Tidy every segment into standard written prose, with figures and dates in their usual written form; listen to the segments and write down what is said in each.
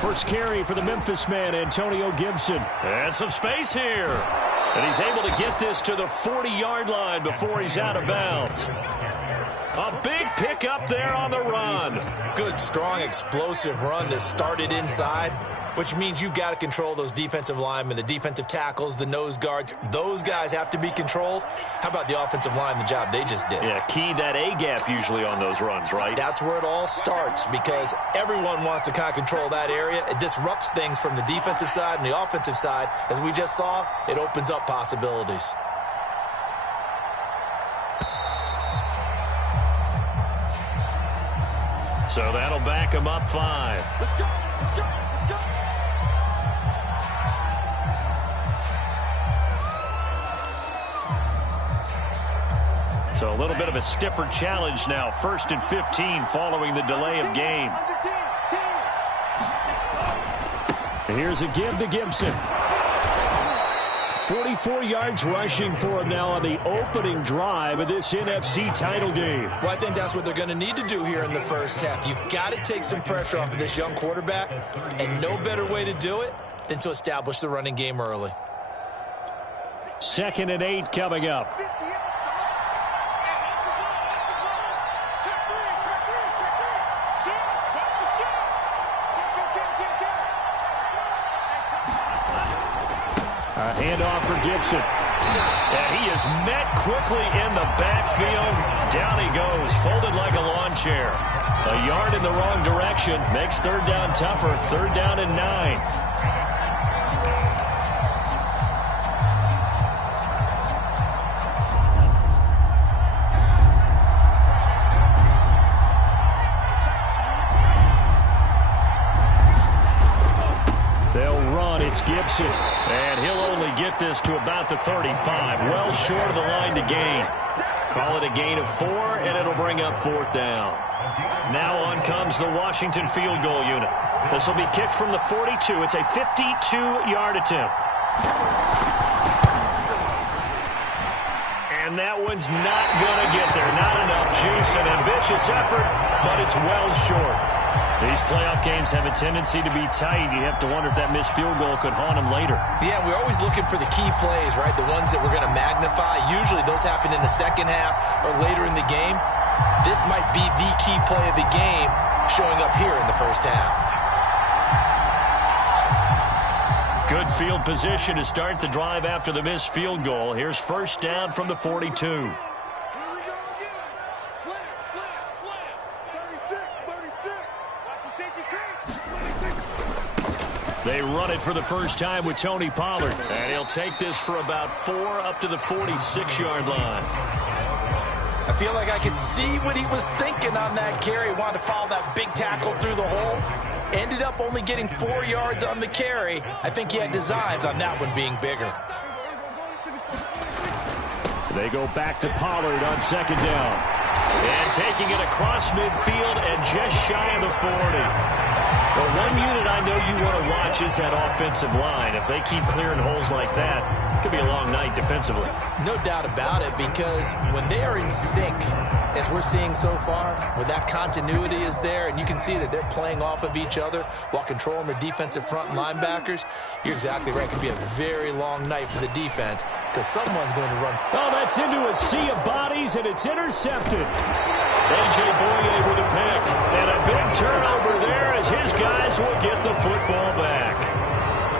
first carry for the Memphis man, Antonio Gibson. And some space here. And he's able to get this to the 40-yard line before he's out of bounds. A big pickup there on the run. Good, strong, explosive run that started inside, which means you've got to control those defensive linemen, the defensive tackles, the nose guards. Those guys have to be controlled. How about the offensive line, the job they just did? Yeah, key that A-gap usually on those runs, right? That's where it all starts because everyone wants to kind of control that area. It disrupts things from the defensive side and the offensive side. As we just saw, it opens up possibilities. So that'll back him up 5. Let's go, let's go, let's go. So a little bit of a stiffer challenge now. 1st and 15 following the delay of game. Here's a give to Gibson. 44 yards rushing for him now on the opening drive of this NFC title game. Well, I think that's what they're going to need to do here in the first half. You've got to take some pressure off of this young quarterback, and no better way to do it than to establish the running game early. 2nd and 8 coming up. A handoff for Gibson. And he is met quickly in the backfield. Down he goes, folded like a lawn chair. A yard in the wrong direction makes 3rd down tougher. 3rd down and 9. It's Gibson, and he'll only get this to about the 35, well short of the line to gain. Call it a gain of 4, and it'll bring up 4th down. Now on comes the Washington field goal unit. This will be kicked from the 42. It's a 52-yard attempt. And that one's not going to get there. Not enough juice, an ambitious effort, but it's well short. These playoff games have a tendency to be tight. You have to wonder if that missed field goal could haunt them later. Yeah, we're always looking for the key plays, right? The ones that we're going to magnify. Usually those happen in the second half or later in the game. This might be the key play of the game showing up here in the first half. Good field position to start the drive after the missed field goal. Here's 1st down from the 42. They run it for the first time with Tony Pollard. And he'll take this for about 4 up to the 46-yard line. I feel like I could see what he was thinking on that carry. Wanted to follow that big tackle through the hole. Ended up only getting 4 yards on the carry. I think he had designs on that one being bigger. They go back to Pollard on 2nd down. And taking it across midfield and just shy of the 40. Well, one unit I know you want to watch is that offensive line. If they keep clearing holes like that, it could be a long night defensively. No doubt about it, because when they are in sync, as we're seeing so far, when that continuity is there, and you can see that they're playing off of each other while controlling the defensive front linebackers, you're exactly right. It could be a very long night for the defense because someone's going to run. Oh, that's into a sea of bodies, and it's intercepted. A.J. Boye with a pick, and a big turnover there as his guys will get the football back.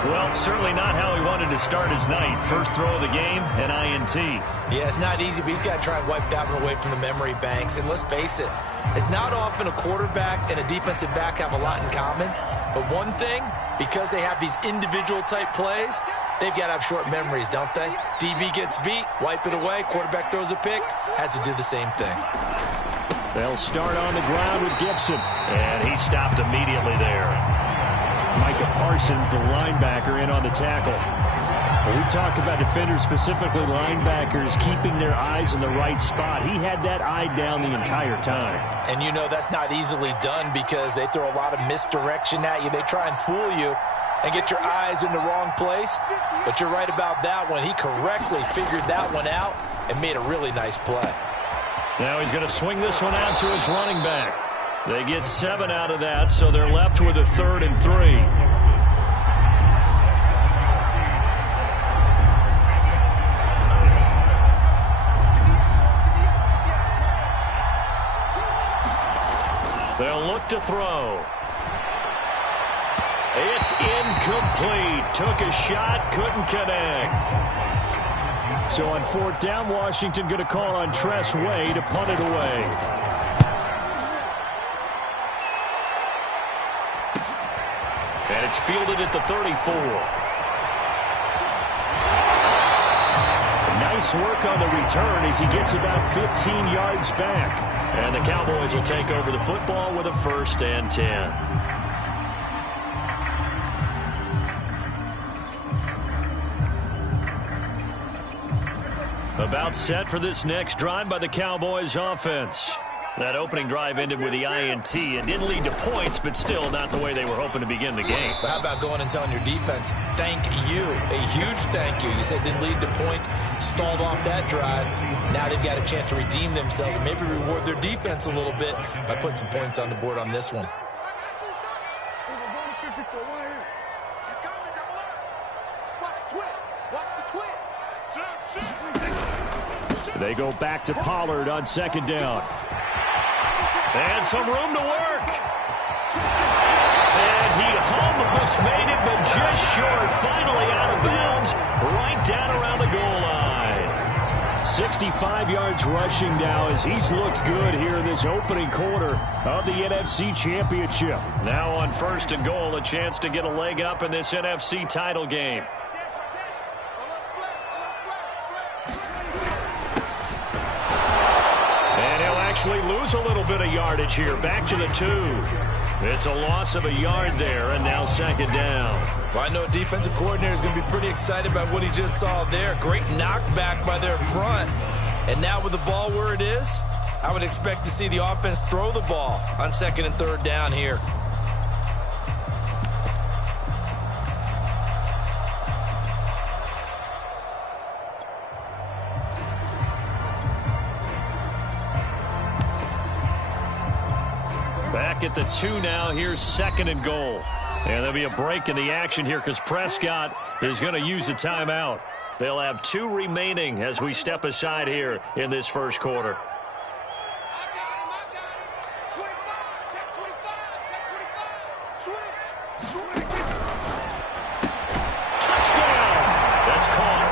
Well, certainly not how he wanted to start his night. First throw of the game, an INT. Yeah, it's not easy, but he's got to try and wipe that one away from the memory banks. And let's face it, it's not often a quarterback and a defensive back have a lot in common. But one thing, because they have these individual type plays, they've got to have short memories, don't they? DB gets beat, wipe it away, quarterback throws a pick, has to do the same thing. They'll start on the ground with Gibson. And he stopped immediately there. Micah Parsons, the linebacker, in on the tackle. When we talk about defenders, specifically linebackers, keeping their eyes in the right spot, he had that eye down the entire time. And you know that's not easily done because they throw a lot of misdirection at you. They try and fool you and get your eyes in the wrong place. But you're right about that one. He correctly figured that one out and made a really nice play. Now he's going to swing this one out to his running back. They get 7 out of that, so they're left with a 3rd and 3. They'll look to throw. It's incomplete. Took a shot, couldn't connect. So on 4th down, Washington going to call on Tress Way to punt it away. And it's fielded at the 34. Nice work on the return as he gets about 15 yards back. And the Cowboys will take over the football with a 1st and 10. About set for this next drive by the Cowboys offense. That opening drive ended with the INT. It didn't lead to points, but still not the way they were hoping to begin the game. But how about going and telling your defense, thank you, a huge thank you. You said it didn't lead to points, stalled off that drive. Now they've got a chance to redeem themselves and maybe reward their defense a little bit by putting some points on the board on this one. They go back to Pollard on 2nd down. And some room to work. And he almost made it, but just short. Finally out of bounds, right down around the goal line. 65 yards rushing now as he's looked good here in this opening quarter of the NFC Championship. Now on 1st and goal, a chance to get a leg up in this NFC title game. Actually lose a little bit of yardage here. Back to the 2. It's a loss of a yard there, and now 2nd down. Well, I know a defensive coordinator is going to be pretty excited about what he just saw there. Great knockback by their front. And now with the ball where it is, I would expect to see the offense throw the ball on 2nd and 3rd down here. Back at the 2 now. Here's 2nd and goal. And there'll be a break in the action here because Prescott is going to use a timeout. They'll have 2 remaining as we step aside here in this 1st quarter. Touchdown! That's caught.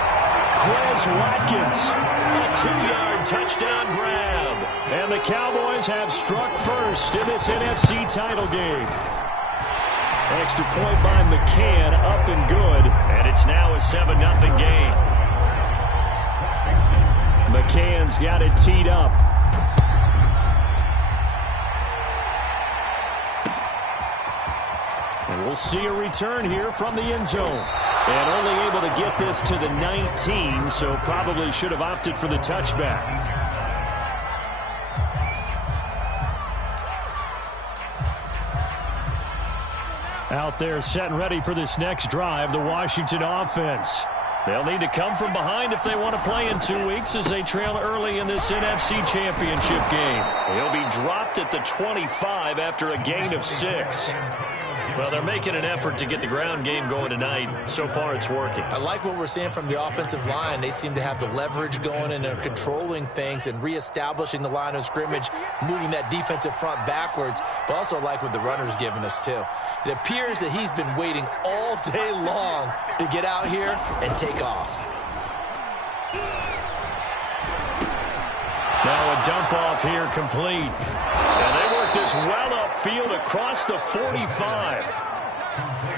Quez Watkins. A 2-yard touchdown grab. And the Cowboys have struck first in this NFC title game. Extra point by McCann, up and good. And it's now a 7-0 game. McCann's got it teed up. And we'll see a return here from the end zone. And only able to get this to the 19, so probably should have opted for the touchback. Out there set and ready for this next drive, the Washington offense. They'll need to come from behind if they want to play in 2 weeks as they trail early in this NFC Championship game. He'll be dropped at the 25 after a gain of 6. Well, they're making an effort to get the ground game going tonight. So far, it's working. I like what we're seeing from the offensive line. They seem to have the leverage going, and they're controlling things and reestablishing the line of scrimmage, moving that defensive front backwards. But also like what the runner's giving us, too. It appears that he's been waiting all day long to get out here and take off. Now a dump off here complete. And they work this well upfield across the 45.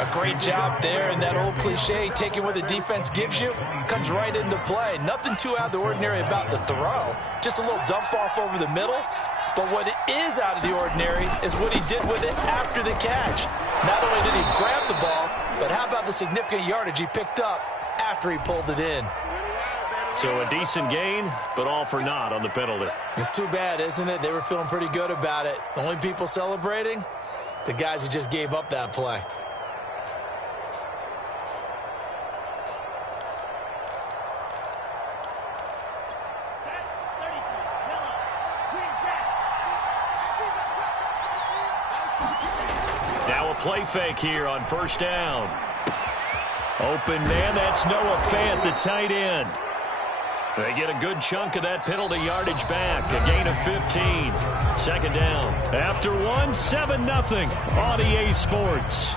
A great job there, and that old cliche, taking what the defense gives you, comes right into play. Nothing too out of the ordinary about the throw. Just a little dump off over the middle. But what is out of the ordinary is what he did with it after the catch. Not only did he grab the ball, but how about the significant yardage he picked up after he pulled it in. So a decent gain, but all for naught on the penalty. It's too bad, isn't it? They were feeling pretty good about it. The only people celebrating, the guys who just gave up that play. play fake here on first down. Open man, that's Noah Fant, the tight end. They get a good chunk of that penalty yardage back, a gain of 15. Second down. After 7-0 on EA Sports.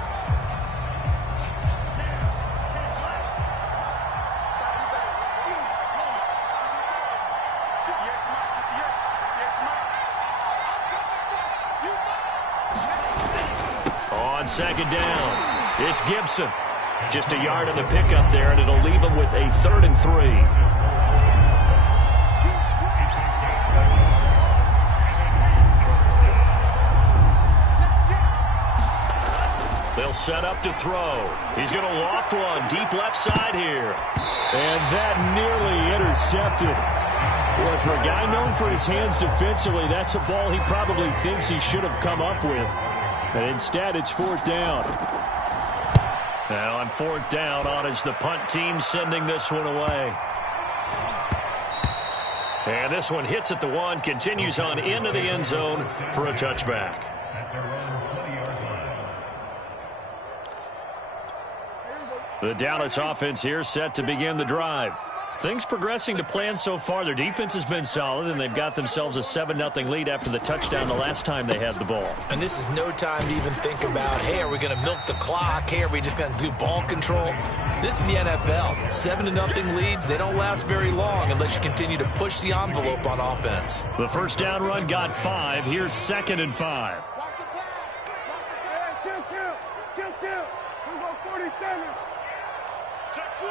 On second down, it's Gibson. Just a yard on the pickup there, and it'll leave him with a 3rd and 3. They'll set up to throw. He's going to loft one deep left side here. And that nearly intercepted. Boy, for a guy known for his hands defensively, that's a ball he probably thinks he should have come up with. And instead, it's 4th down. Now on 4th down, on is the punt team sending this one away. And this one hits at the 1, continues on into the end zone for a touchback. The Dallas offense here set to begin the drive. Things progressing to plan so far. Their defense has been solid, and they've got themselves a 7-0 lead after the touchdown the last time they had the ball. And this is no time to even think about, hey, are we going to milk the clock? Hey, are we just going to do ball control? This is the NFL. 7-0 leads, they don't last very long unless you continue to push the envelope on offense. The first down run got 5. Here's 2nd and 5. Watch the pass. Hey, kill. We go 47. Check 4.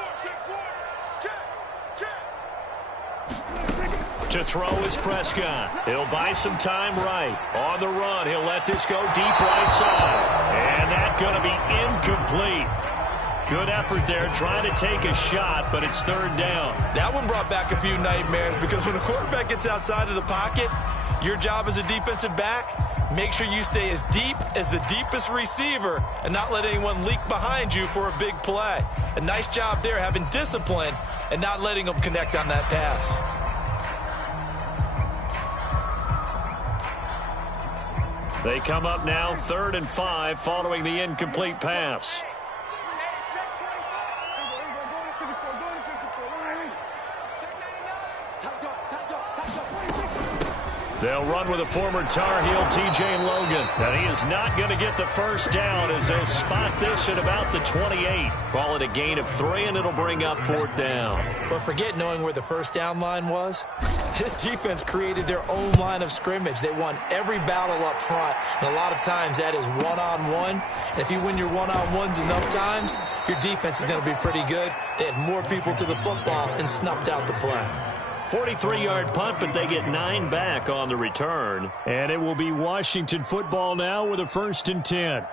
To throw is Prescott. He'll buy some time right. On the run, he'll let this go deep right side. And that's going to be incomplete. Good effort there, trying to take a shot, but it's 3rd down. That one brought back a few nightmares because when a quarterback gets outside of the pocket, your job as a defensive back, make sure you stay as deep as the deepest receiver and not let anyone leak behind you for a big play. A nice job there having discipline and not letting them connect on that pass. They come up now 3rd and 5 following the incomplete pass. They'll run with a former Tar Heel, T.J. Logan. And he is not going to get the first down as they'll spot this at about the 28. Call it a gain of 3, and it'll bring up 4th down. But forget knowing where the first down line was. This defense created their own line of scrimmage. They won every battle up front, and a lot of times that is one-on-one. And if you win your one-on-ones enough times, your defense is going to be pretty good. They had more people to the football and snuffed out the play. 43-yard punt, but they get 9 back on the return. And it will be Washington football now with a 1st and 10.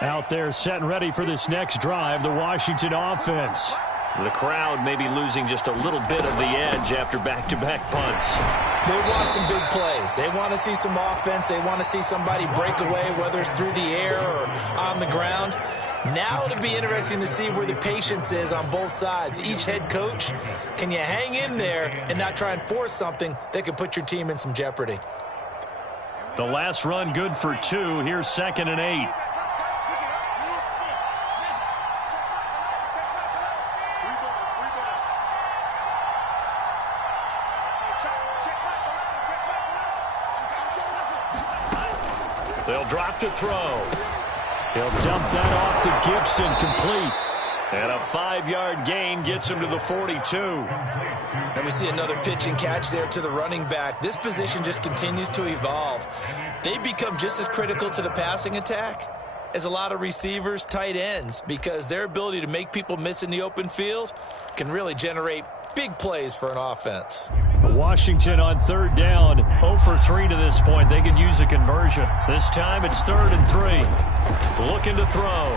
Out there set and ready for this next drive, the Washington offense. The crowd may be losing just a little bit of the edge after back-to-back punts. They want some big plays. They want to see some offense. They want to see somebody break away, whether it's through the air or on the ground. Now it'll be interesting to see where the patience is on both sides. Each head coach, can you hang in there and not try and force something that could put your team in some jeopardy? The last run good for 2. Here's 2nd and 8. They'll drop to throw. He'll dump that off to Gibson, complete. And a 5-yard gain gets him to the 42. And we see another pitch and catch there to the running back. This position just continues to evolve. They become just as critical to the passing attack as a lot of receivers, tight ends, because their ability to make people miss in the open field can really generate big plays for an offense. Washington on 3rd down, 0 for 3 to this point. They could use a conversion. This time it's 3rd and 3. Looking to throw.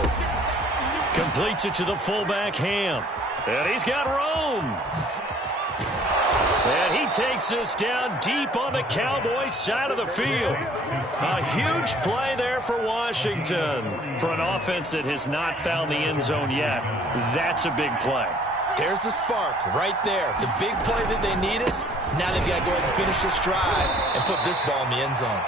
Completes it to the fullback, Ham. And he's got room. And he takes this down deep on the Cowboys side of the field. A huge play there for Washington. For an offense that has not found the end zone yet, that's a big play. There's the spark right there. The big play that they needed. Now they've got to go ahead and finish this drive and put this ball in the end zone.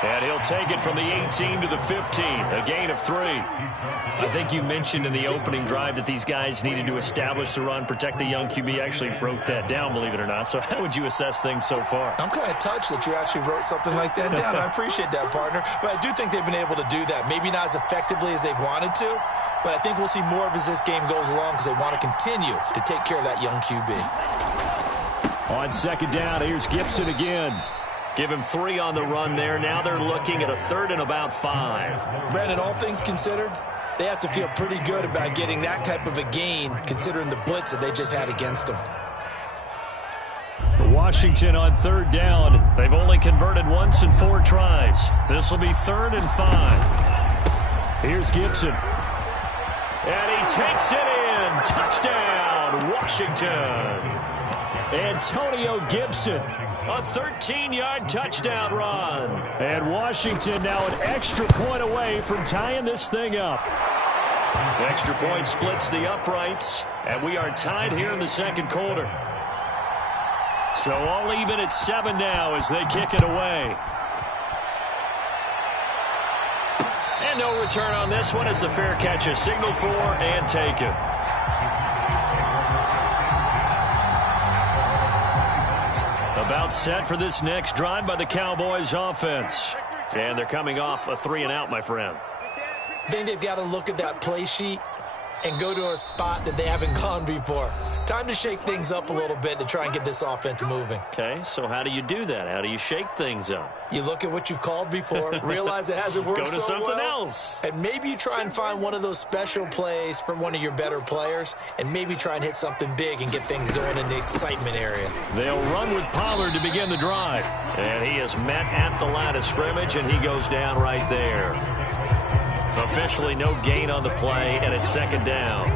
And he'll take it from the 18 to the 15, a gain of 3. I think you mentioned in the opening drive that these guys needed to establish the run, protect the young QB. Actually wrote that down, believe it or not. So how would you assess things so far? I'm kind of touched that you actually wrote something like that down. I appreciate that, partner. But I do think they've been able to do that. Maybe not as effectively as they've wanted to, but I think we'll see more of as this game goes along because they want to continue to take care of that young QB. On second down, here's Gibson again. Give him 3 on the run there. Now they're looking at a 3rd and about 5. Brandon, all things considered, they have to feel pretty good about getting that type of a gain considering the blitz that they just had against them. Washington on 3rd down. They've only converted once in 4 tries. This will be 3rd and 5. Here's Gibson. And he takes it in. Touchdown, Washington. Antonio Gibson, a 13-yard touchdown run. And Washington now an extra point away from tying this thing up. The extra point splits the uprights, and we are tied here in the second quarter. So all even at 7 now as they kick it away. And no return on this one as the fair catch is signaled for and taken. About set for this next drive by the Cowboys offense. And they're coming off a 3-and-out, my friend. I think they've got to look at that play sheet and go to a spot that they haven't gone before. Time to shake things up a little bit to try and get this offense moving. Okay, so how do you do that? How do you shake things up? You look at what you've called before, realize it hasn't worked Go to so something well, else. and maybe you try and find one of those special plays from one of your better players, and maybe try and hit something big and get things going in the excitement area. They'll run with Pollard to begin the drive. And he is met at the line of scrimmage, and he goes down right there. Officially no gain on the play, and it's 2nd down.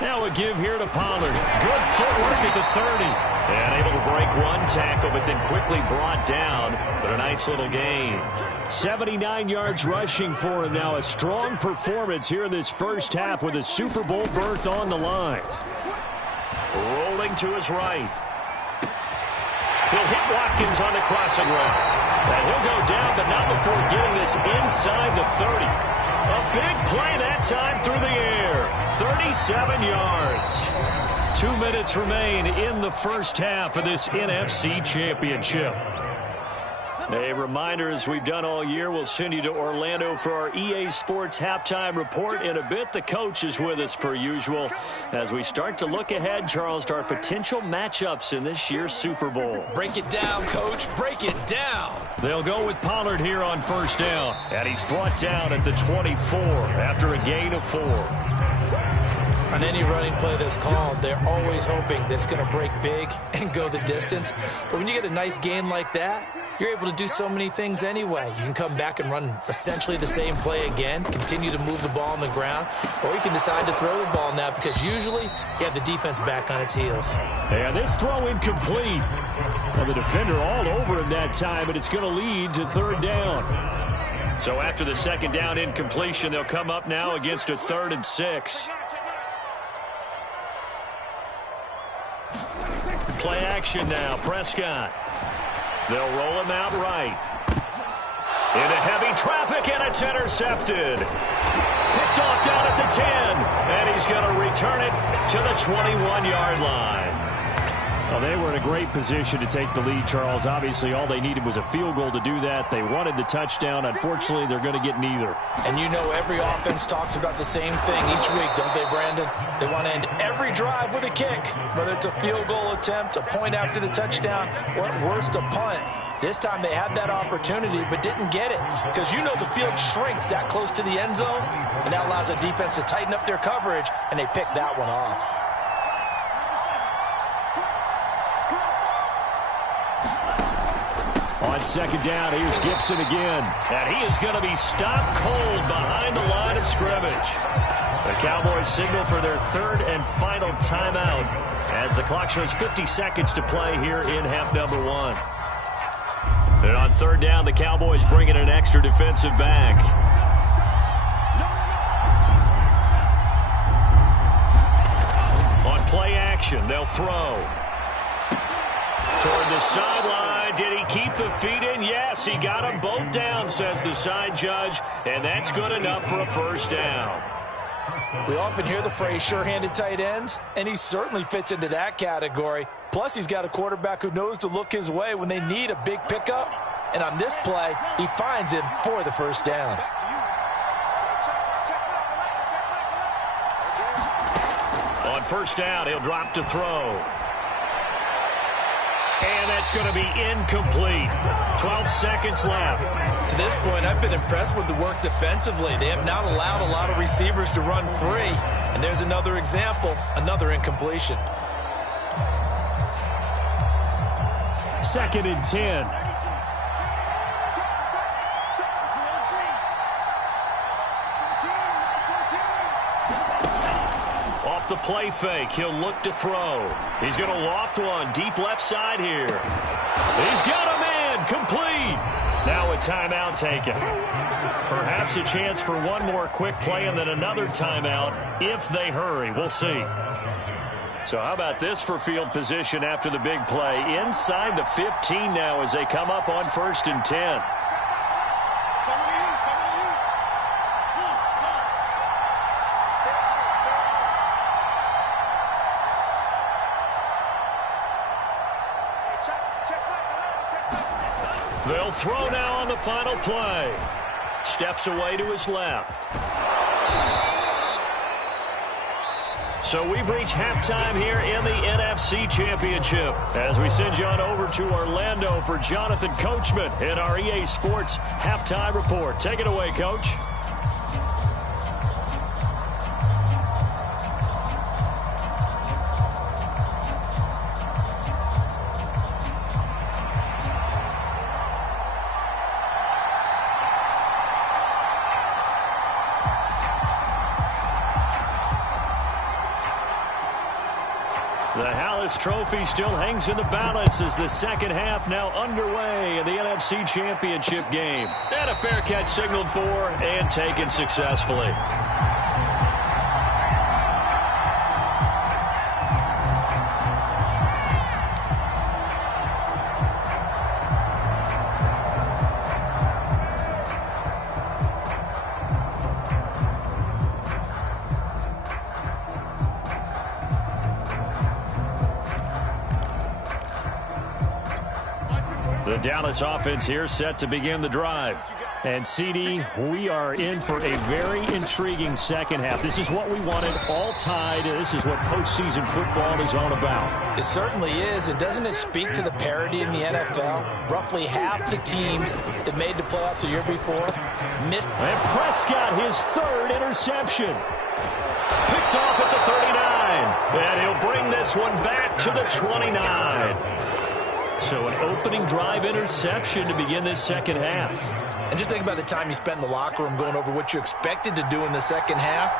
Now a give here to Pollard. Good footwork at the 30. And able to break one tackle, but then quickly brought down. But a nice little gain. 79 yards rushing for him now. A strong performance here in this first half with a Super Bowl berth on the line. Rolling to his right. He'll hit Watkins on the crossing route. And he'll go down, but not before getting this inside the 30. A big play that time through the air. 37 yards. 2 minutes remain in the first half of this NFC Championship. A reminder, as we've done all year, we'll send you to Orlando for our EA Sports halftime report. In a bit, the coach is with us per usual as we start to look ahead, Charles, to our potential matchups in this year's Super Bowl. Break it down, Coach. Break it down. They'll go with Pollard here on 1st down. And he's brought down at the 24 after a gain of 4. On any running play that's called, they're always hoping that it's going to break big and go the distance. But when you get a nice gain like that, you're able to do so many things anyway. You can come back and run essentially the same play again, continue to move the ball on the ground, or you can decide to throw the ball now because usually you have the defense back on its heels. And this throw incomplete. Well, the defender all over him that time, and it's going to lead to 3rd down. So after the 2nd down incompletion, they'll come up now against a 3rd and 6. Play action now, Prescott. They'll roll him out right. Into heavy traffic, and it's intercepted. Picked off down at the 10, and he's going to return it to the 21-yard line. Well, they were in a great position to take the lead, Charles. Obviously, all they needed was a field goal to do that. They wanted the touchdown. Unfortunately, they're going to get neither. And you know every offense talks about the same thing each week, don't they, Brandon? They want to end every drive with a kick, whether it's a field goal attempt, a point after the touchdown, or at worst, a punt. This time they had that opportunity but didn't get it because you know the field shrinks that close to the end zone, and that allows the defense to tighten up their coverage, and they picked that one off. On 2nd down, here's Gibson again. And he is going to be stopped cold behind the line of scrimmage. The Cowboys signal for their 3rd and final timeout as the clock shows 50 seconds to play here in half number 1. And on 3rd down, the Cowboys bring in an extra defensive back. Play action. They'll throw. Toward the sideline. Did he keep the feet in? Yes, he got them both down, says the side judge, and that's good enough for a first down. We often hear the phrase sure-handed tight ends, and he certainly fits into that category. Plus, he's got a quarterback who knows to look his way when they need a big pickup. And on this play, he finds him for the first down. On first down, he'll drop to throw. And that's going to be incomplete. 12 seconds left. To this point, I've been impressed with the work defensively. They have not allowed a lot of receivers to run free. And there's another example, another incompletion. 2nd and 10. Off the play fake, he'll look to throw. He's going to loft one deep left side here. He's got him in, complete. Now a timeout taken. Perhaps a chance for one more quick play and then another timeout if they hurry. We'll see. So how about this for field position after the big play? Inside the 15 now as they come up on 1st and 10. They'll throw now on the final play. Steps away to his left. So we've reached halftime here in the NFC Championship as we send you on over to Orlando for Jonathan Coachman in our EA Sports Halftime Report. Take it away, Coach. The Hallis Trophy still hangs in the balance as the second half now underway in the NFC Championship game. And a fair catch signaled for and taken successfully. The Dallas offense here set to begin the drive. And, CD, we are in for a very intriguing second half. This is what we wanted, all tied. This is what postseason football is all about. It certainly is. And doesn't it speak to the parity in the NFL? Roughly half the teams that made the playoffs a year before missed. And Prescott, his 3rd interception. Picked off at the 39. And he'll bring this one back to the 29. So an opening drive interception to begin this second half. And just think about the time you spent in the locker room going over what you expected to do in the second half.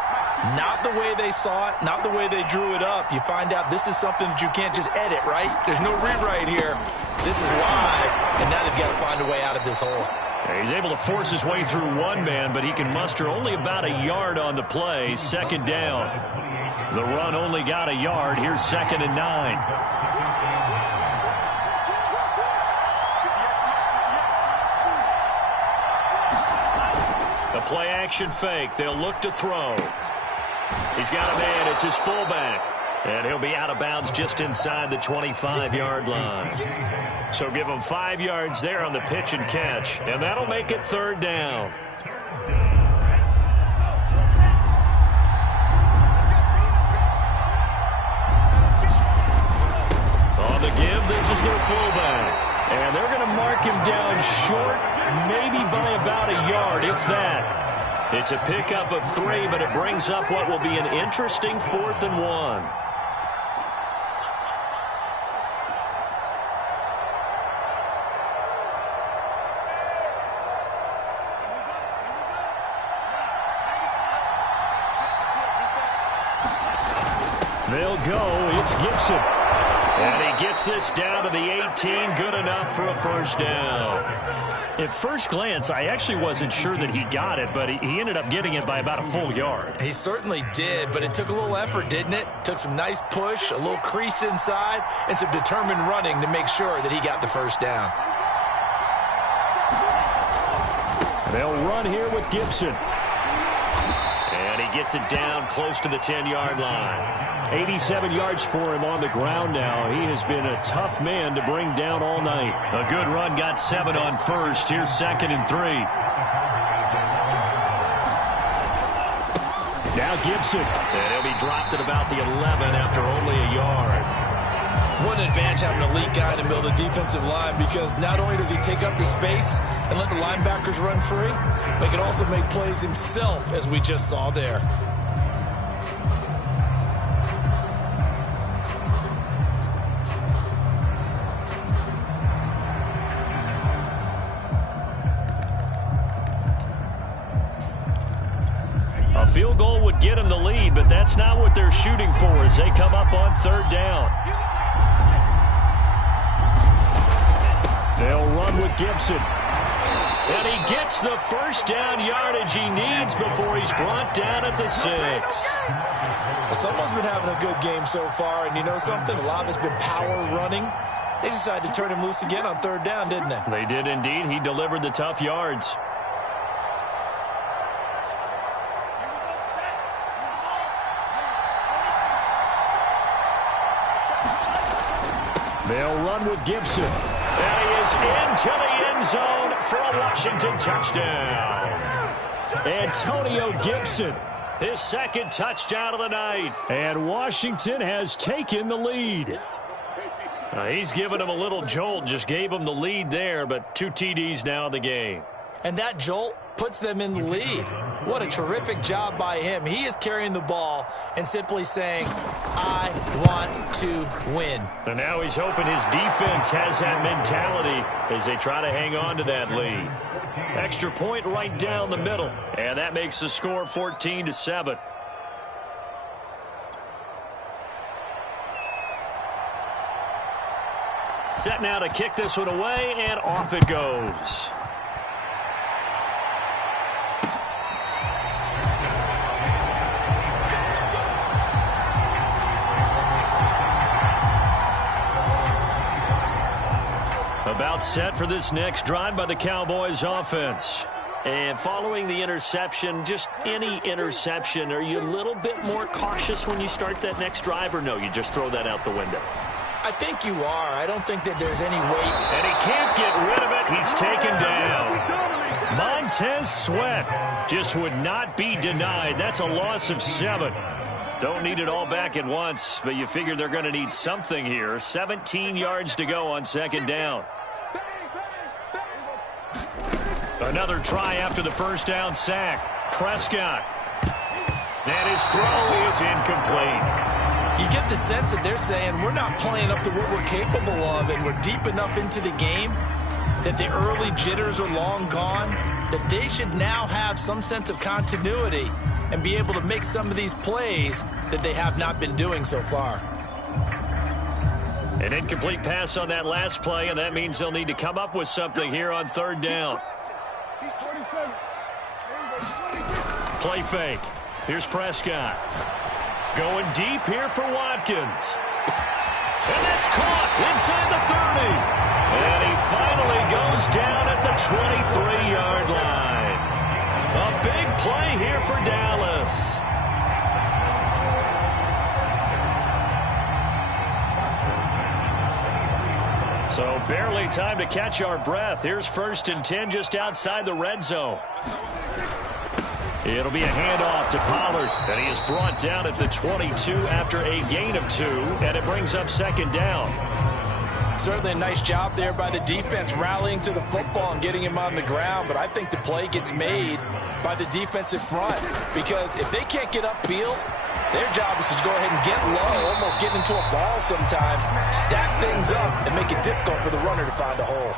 Not the way they saw it, not the way they drew it up. You find out this is something that you can't just edit, right? There's no rewrite here. This is live, and now they've got to find a way out of this hole. He's able to force his way through one man, but he can muster only about a yard on the play. 2nd down. The run only got a yard. Here's 2nd and 9. A play-action fake. They'll look to throw. He's got a man. It's his fullback. And he'll be out of bounds just inside the 25-yard line. So give him 5 yards there on the pitch and catch. And that'll make it 3rd down. On the give, this is their fullback. And they're going to mark him down short, maybe by about a yard, if that. It's a pickup of 3, but it brings up what will be an interesting 4th and 1. They'll go. It's Gibson. And he gets this down to the 18, good enough for a first down. At first glance, I actually wasn't sure that he got it, but he ended up getting it by about a full yard. He certainly did, but it took a little effort, didn't it? Took some nice push, a little crease inside, and some determined running to make sure that he got the first down. They'll run here with Gibson. And he gets it down close to the 10-yard line. 87 yards for him on the ground now. He has been a tough man to bring down all night. A good run, got 7 on first. Here's 2nd and 3. Now Gibson. And he'll be dropped at about the 11 after only a yard. What an advantage having an elite guy in the middle of the defensive line, because not only does he take up the space and let the linebackers run free, but he can also make plays himself, as we just saw there. A field goal would get him the lead, but that's not what they're shooting for as they come up on 3rd down. They'll run with Gibson. And he gets the first down yardage he needs before he's brought down at the 6. Well, someone's been having a good game so far, and you know something? A lot of it's been power running. They decided to turn him loose again on 3rd down, didn't they? They did indeed. He delivered the tough yards. They'll run with Gibson. And he is into the end zone for a Washington touchdown. Antonio Gibson, his 2nd touchdown of the night. And Washington has taken the lead. He's given him a little jolt, just gave him the lead there, but 2 TDs now in the game. And that jolt puts them in the lead. What a terrific job by him. He is carrying the ball and simply saying, I want to win. And now he's hoping his defense has that mentality as they try to hang on to that lead. Extra point right down the middle. And that makes the score 14-7. Set now to kick this one away, and off it goes. About set for this next drive by the Cowboys offense. And following the interception, just any interception, are you a little bit more cautious when you start that next drive, or no, you just throw that out the window? I think you are. I don't think that there's any weight. And he can't get rid of it. He's taken down. Montez Sweat just would not be denied. That's a loss of 7. Don't need it all back at once, but you figure they're going to need something here. 17 yards to go on 2nd down. Another try after the first down sack. Prescott. And his throw is incomplete. You get the sense that they're saying we're not playing up to what we're capable of, and we're deep enough into the game that the early jitters are long gone, that they should now have some sense of continuity and be able to make some of these plays that they have not been doing so far. An incomplete pass on that last play, and that means they'll need to come up with something here on 3rd down. Play fake. Here's Prescott. Going deep here for Watkins. And that's caught inside the 30. And he finally goes down at the 23-yard line. A big play here for Dallas. So barely time to catch our breath. Here's 1st and 10 just outside the red zone. It'll be a handoff to Pollard, and he is brought down at the 22 after a gain of 2, and it brings up 2nd down. Certainly a nice job there by the defense rallying to the football and getting him on the ground, but I think the play gets made by the defensive front, because if they can't get upfield, their job is to go ahead and get low, almost get into a ball sometimes, stack things up, and make it difficult for the runner to find a hole.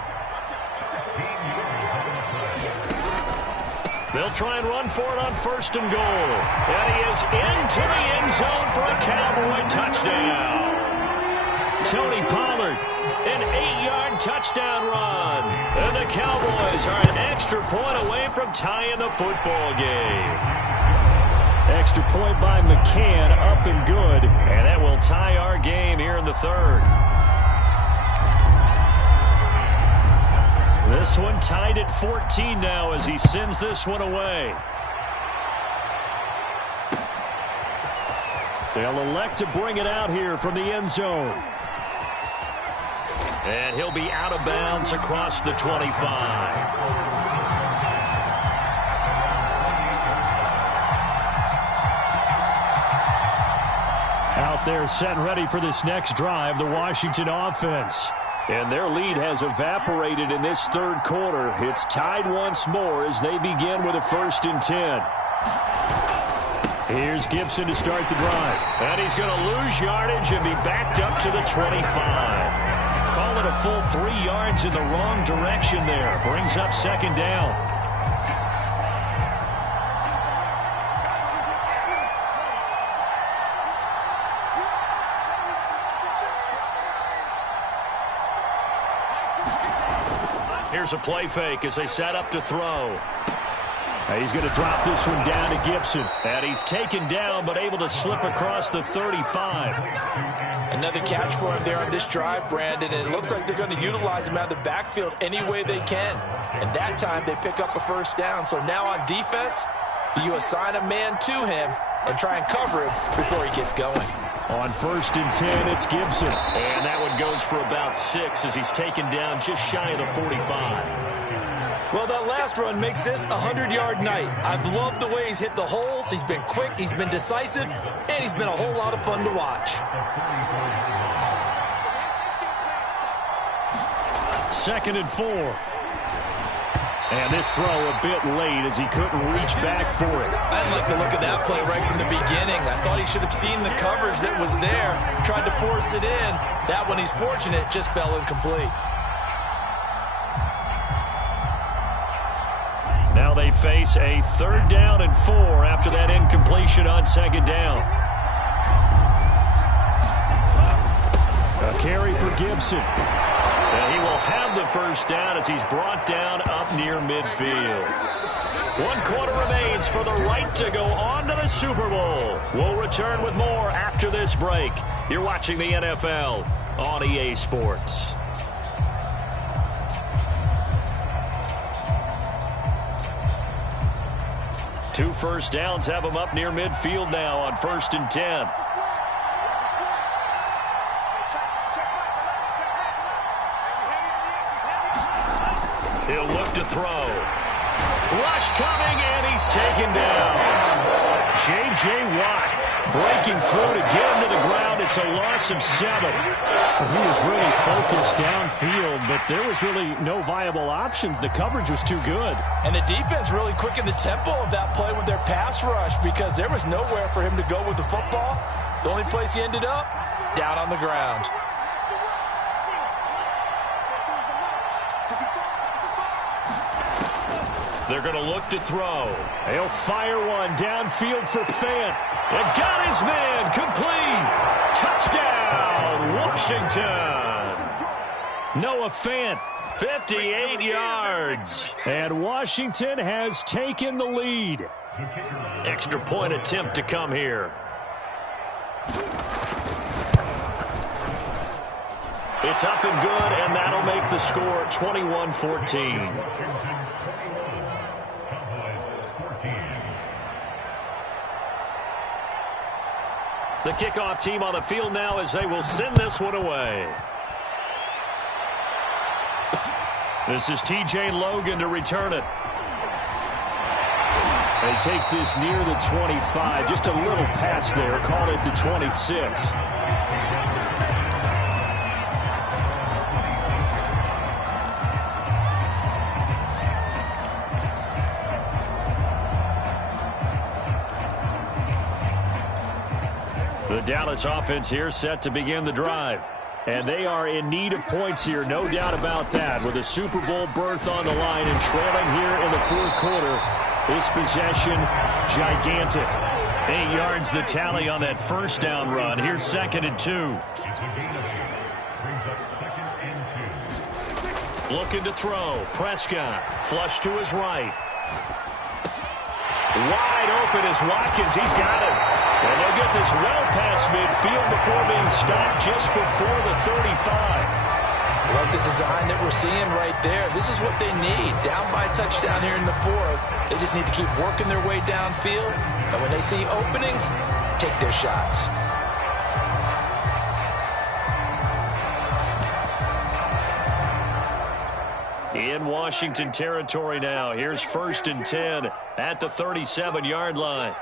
They'll try and run for it on 1st and goal. And he is into the end zone for a Cowboy touchdown. Tony Pollard. An 8-yard touchdown run. And the Cowboys are an extra point away from tying the football game. Extra point by McCann, up and good. And that will tie our game here in the third. This one tied at 14 now as he sends this one away. They'll elect to bring it out here from the end zone. And he'll be out of bounds across the 25. Out there set and ready for this next drive, the Washington offense. And their lead has evaporated in this third quarter. It's tied once more as they begin with a 1st and 10. Here's Gibson to start the drive. And he's going to lose yardage and be backed up to the 25. Call it a full 3 yards in the wrong direction there. Brings up 2nd down. Here's a play fake as they set up to throw. He's going to drop this one down to Gibson. And he's taken down but able to slip across the 35. Another catch for him there on this drive, Brandon. And it looks like they're going to utilize him out of the backfield any way they can. And that time they pick up a 1st down. So now on defense, do you assign a man to him and try and cover him before he gets going? On 1st and 10, it's Gibson. And that one goes for about 6 as he's taken down just shy of the 45. Well, that last run makes this a 100-yard night. I've loved the way he's hit the holes. He's been quick, he's been decisive, and he's been a whole lot of fun to watch. 2nd and 4. And this throw a bit late as he couldn't reach back for it. I like the look of that play right from the beginning. I thought he should have seen the coverage that was there, tried to force it in. That one, he's fortunate, just fell incomplete. Now they face a 3rd down and 4 after that incompletion on 2nd down. A carry for Gibson. And he will have the 1st down as he's brought down up near midfield. 1 quarter remains for the right to go on to the Super Bowl. We'll return with more after this break. You're watching the NFL on EA Sports. Two 1st downs have him up near midfield now on 1st and 10. He'll look to throw. Rush coming, and he's taken down. J.J. Watt breaking through to get him to the ground. It's a loss of 7. He was really focused downfield, but there was really no viable options. The coverage was too good. And the defense really quickened the tempo of that play with their pass rush because there was nowhere for him to go with the football. The only place he ended up, down on the ground. They're going to look to throw. He'll fire one downfield for Fant. And got his man complete. Touchdown, Washington. Noah Fant, 58 yards. And Washington has taken the lead. Extra point attempt to come here. It's up and good, and that'll make the score 21-14. The kickoff team on the field now as they will send this one away. This is T.J. Logan to return it. He takes this near the 25. Just a little pass there. Called it the 26. The Dallas offense here set to begin the drive. And they are in need of points here, no doubt about that. With a Super Bowl berth on the line and trailing here in the 4th quarter. This possession, gigantic. 8 yards the tally on that 1st down run. Here's 2nd and 2. Looking to throw. Prescott. Flush to his right. Wide open is Watkins. He's got it. And they'll get this well past midfield before being stopped just before the 35. Love the design that we're seeing right there. This is what they need. Down by a touchdown here in the fourth. They just need to keep working their way downfield. And when they see openings, take their shots. In Washington territory now. Here's 1st and 10 at the 37-yard line.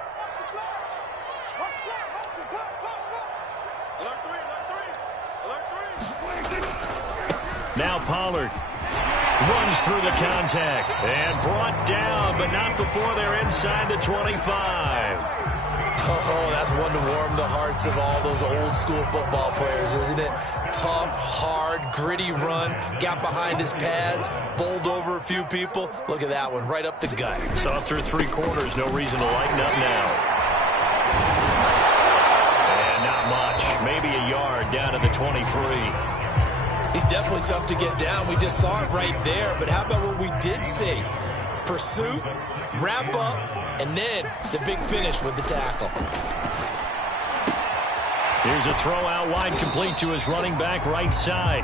Now Pollard runs through the contact and brought down, but not before they're inside the 25. Oh, that's one to warm the hearts of all those old school football players, isn't it? Tough, hard, gritty run, got behind his pads, bowled over a few people. Look at that one, right up the gut. Saw through 3 quarters, no reason to lighten up now. And not much, maybe a yard down to the 23. He's definitely tough to get down. We just saw it right there. But how about what we did see? Pursuit, wrap up, and then the big finish with the tackle. Here's a throw out wide, complete to his running back right side.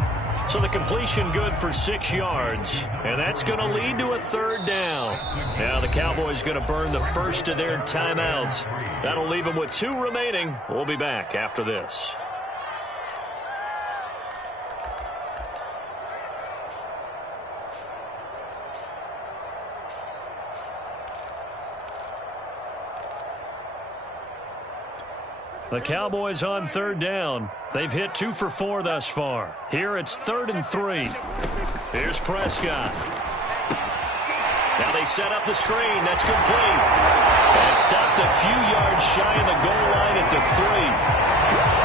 So the completion good for 6 yards. And that's going to lead to a 3rd down. Now the Cowboys going to burn the first of their timeouts. That'll leave them with 2 remaining. We'll be back after this. The Cowboys on 3rd down. They've hit 2 for 4 thus far. Here it's 3rd and 3. Here's Prescott. Now they set up the screen. That's complete. And stopped a few yards shy of the goal line at the 3.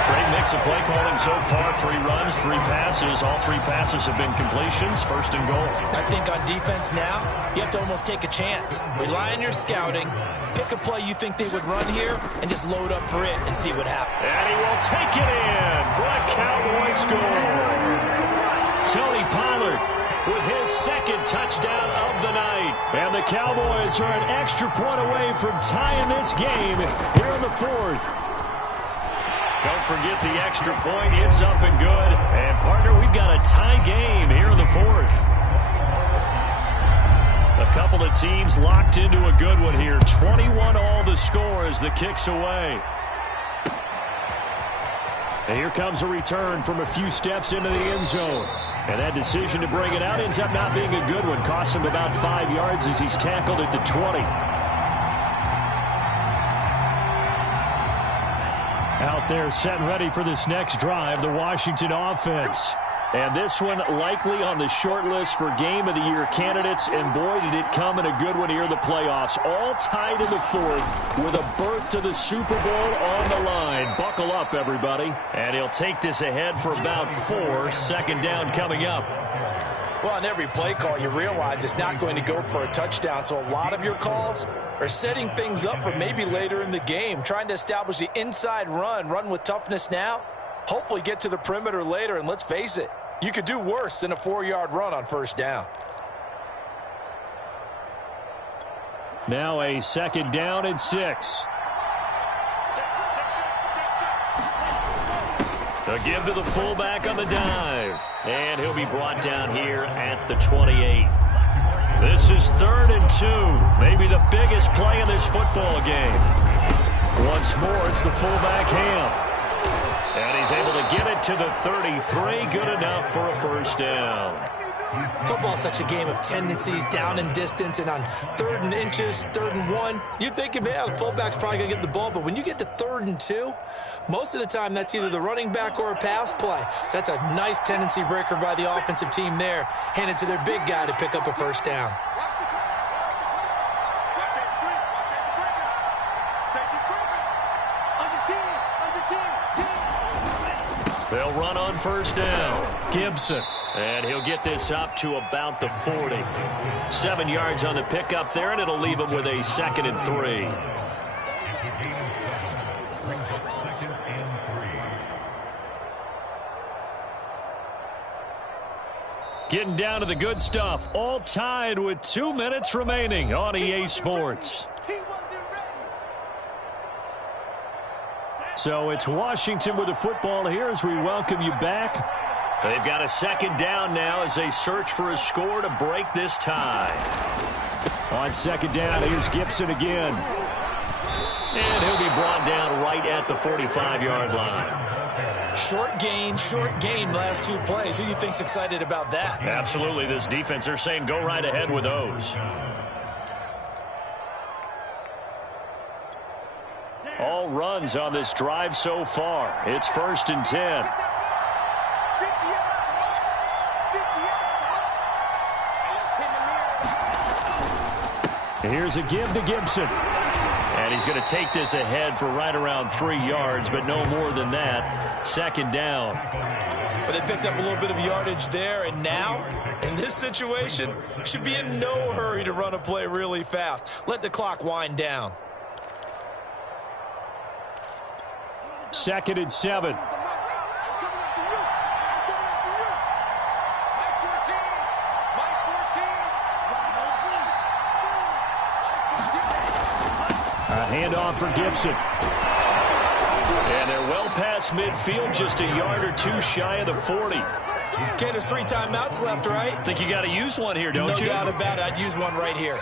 Great mix of play calling so far. 3 runs, 3 passes. All 3 passes have been completions. 1st and goal. I think on defense now, you have to almost take a chance. Rely on your scouting. Pick a play you think they would run here and just load up for it and see what happens. And he will take it in for a Cowboy score. Tony Pollard with his 2nd touchdown of the night. And the Cowboys are an extra point away from tying this game here in the 4th. Don't forget the extra point. It's up and good. And, partner, we've got a tie game here in the 4th. A couple of teams locked into a good one here. 21 all the score as the kick's away. And here comes a return from a few steps into the end zone. And that decision to bring it out ends up not being a good one. Costs him about 5 yards as he's tackled at the 20. Out there set and ready for this next drive, the Washington offense. And this one likely on the short list for Game of the Year candidates. And boy, did it come in a good one here in the playoffs. All tied in the 4th with a berth to the Super Bowl on the line. Buckle up, everybody. And he'll take this ahead for about 4. 2nd down coming up. Well, on every play call, you realize it's not going to go for a touchdown. So a lot of your calls are setting things up for maybe later in the game, trying to establish the inside run with toughness now. Hopefully get to the perimeter later, and let's face it, you could do worse than a 4-yard run on 1st down. Now a 2nd down and 6. A give to the fullback on the dive. And he'll be brought down here at the 28. This is 3rd and 2. Maybe the biggest play in this football game. Once more, it's the fullback Ham. And he's able to get it to the 33. Good enough for a 1st down. Football's such a game of tendencies, down and distance, and on 3rd and inches, 3rd and 1, you think of, yeah, the fullback's probably going to get the ball, but when you get to 3rd and 2, most of the time that's either the running back or a pass play. So that's a nice tendency breaker by the offensive team there, handed to their big guy to pick up a 1st down. They'll run on 1st down. Gibson. And he'll get this up to about the 40. 7 yards on the pickup there, and it'll leave him with a 2nd and 3. Getting down to the good stuff. All tied with 2 minutes remaining on EA Sports. So it's Washington with the football here as we welcome you back. They've got a second down now as they search for a score to break this tie. On second down, here's Gibson again. And he'll be brought down right at the 45-yard line. Short gain, last 2 plays. Who do you think's excited about that? Absolutely. This defense, they're saying go right ahead with those. All runs on this drive so far. It's 1st and 10. Here's a give to Gibson. And he's going to take this ahead for right around 3 yards, but no more than that. Second down. But they picked up a little bit of yardage there, and now, in this situation, should be in no hurry to run a play really fast. Let the clock wind down. 2nd and 7. A handoff for Gibson. And they're well past midfield, just a yard or 2 shy of the 40. Okay, there's 3 timeouts left, right? Think you got to use one here, don't you? No doubt about it. I'd use one right here.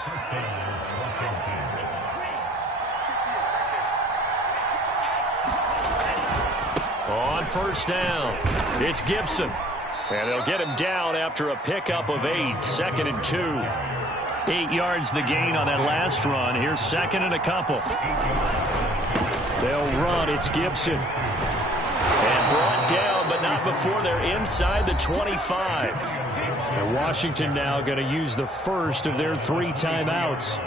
On first down, it's Gibson. And they'll get him down after a pickup of 8. 2nd and 2. 8 yards the gain on that last run. Here's 2nd and a couple. They'll run. It's Gibson. And brought down, but not before they're inside the 25. And Washington now going to use the first of their 3 timeouts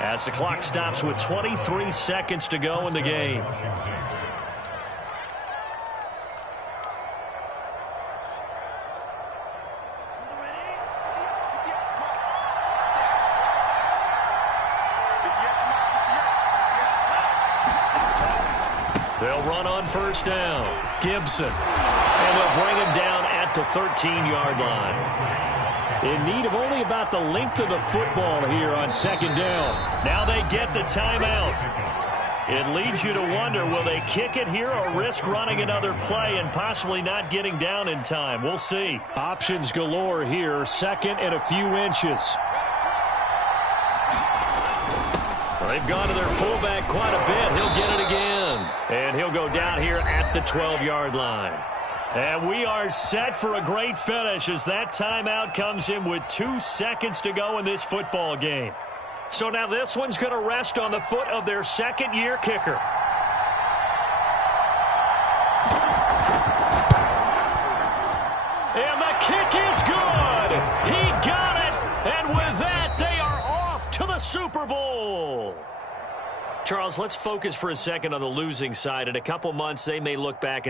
as the clock stops with 23 seconds to go in the game. They'll run on first down. Gibson. And they'll bring him down at the 13-yard line. In need of only about the length of the football here on second down. Now they get the timeout. It leads you to wonder, will they kick it here or risk running another play and possibly not getting down in time? We'll see. Options galore here. 2nd and a few inches. They've gone to their fullback quite a bit. He'll get it again. And he'll go down here at the 12-yard line. And we are set for a great finish as that timeout comes in with 2 seconds to go in this football game. So now this one's going to rest on the foot of their second-year kicker. And the kick is good. He got it. And with that, they are off to the Super Bowl. Charles, let's focus for a second on the losing side. In a couple months, they may look back and